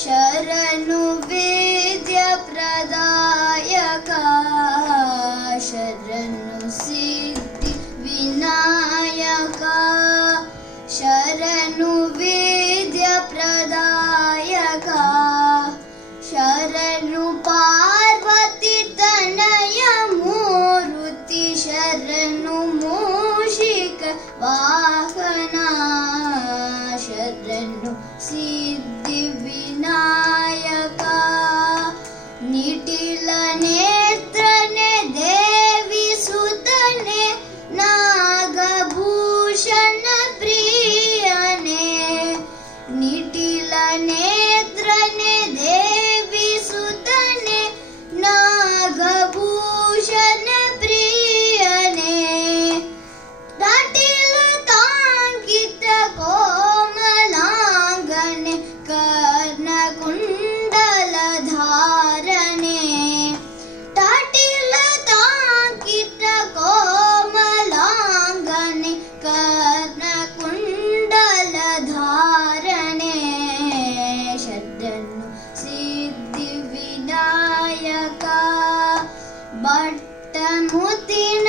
ಶರಣು ವೇದ್ಯ ಪ್ರದಾಯಕ ಶರಣು ಸಿದ್ಧಿ ವಿನಾಯಕ ಶರಣು ವೇದ್ಯ ಪ್ರದಾಯಕ ಶರಣು ಪಾರ್ವತಿ ತನಯ ಮೂರುತಿ ಶರಣು ಮೂಷಿಕ ವಾಹನ ಶರಣು ಸಿದ್ಧಿ ವಿನಾಯಕ ನಿಟಿಲ ನೇತ್ರನೆ ದೇವಿ ಸುತನೆ ನಾಗಭೂಷಣ ಪ್ರಿಯನೆ ನಿಟಿಲ ನೇತ್ರನೆ ದೇವಿ ಸುತನೆ ನಾಗಭೂಷಣ ಪ್ರಿಯನೆ ದಾಟಿಲ ತಾಂಕಿತ ಕೋಮಲಾಂಗನೆ ಕರ್ಣಕುಂಡಲ ಧಾರಣೆ ದಾಟಿಲ ತಾಂಕಿತ ಕೋಮಲಾಂಗನೆ ಕರ್ಣಕುಂಡಲ ಧಾರಣೆ ಶರಣು ಸಿದ್ಧಿ ವಿನಾಯಕ ಭಟ್ಟ ಮುತ್ತಿನ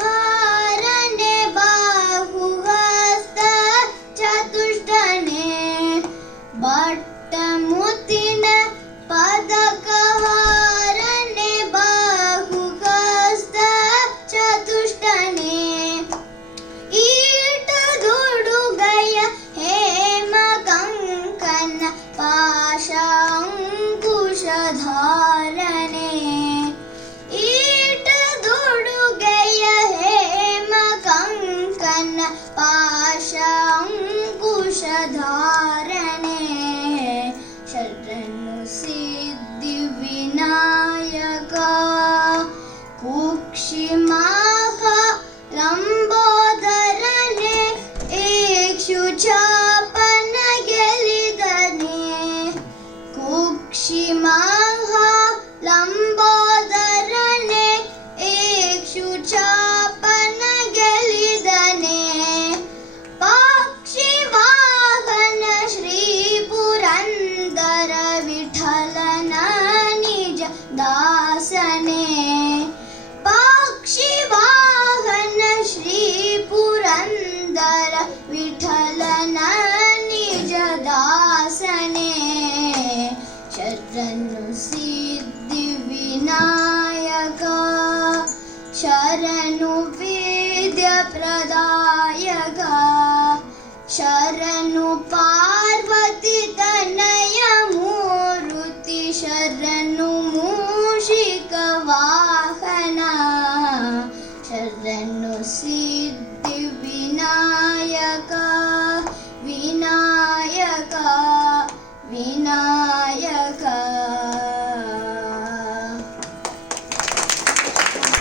ಪದಕಹಾರನೆ ಬಾಹುಹಸ್ತ ಚತುಷ್ಟನೆ ಭಟ್ಟ ಮುತ್ತಿನ ಪದಕಹಾರನೆ ಬಾಹುಹಸ್ತ ಚತುಷ್ಟನೆ ಈಟ ದುಡುಗಯ ಹೇಮ ಕಂಕನ ಪಾಶಾಂಕುಶಧಾರಣೆ ಈಟ ದುಡುಗಯ ಹೇಮ ಕಂಕನ ಪಾಶಾಂಕುಶಧಾರಣೆ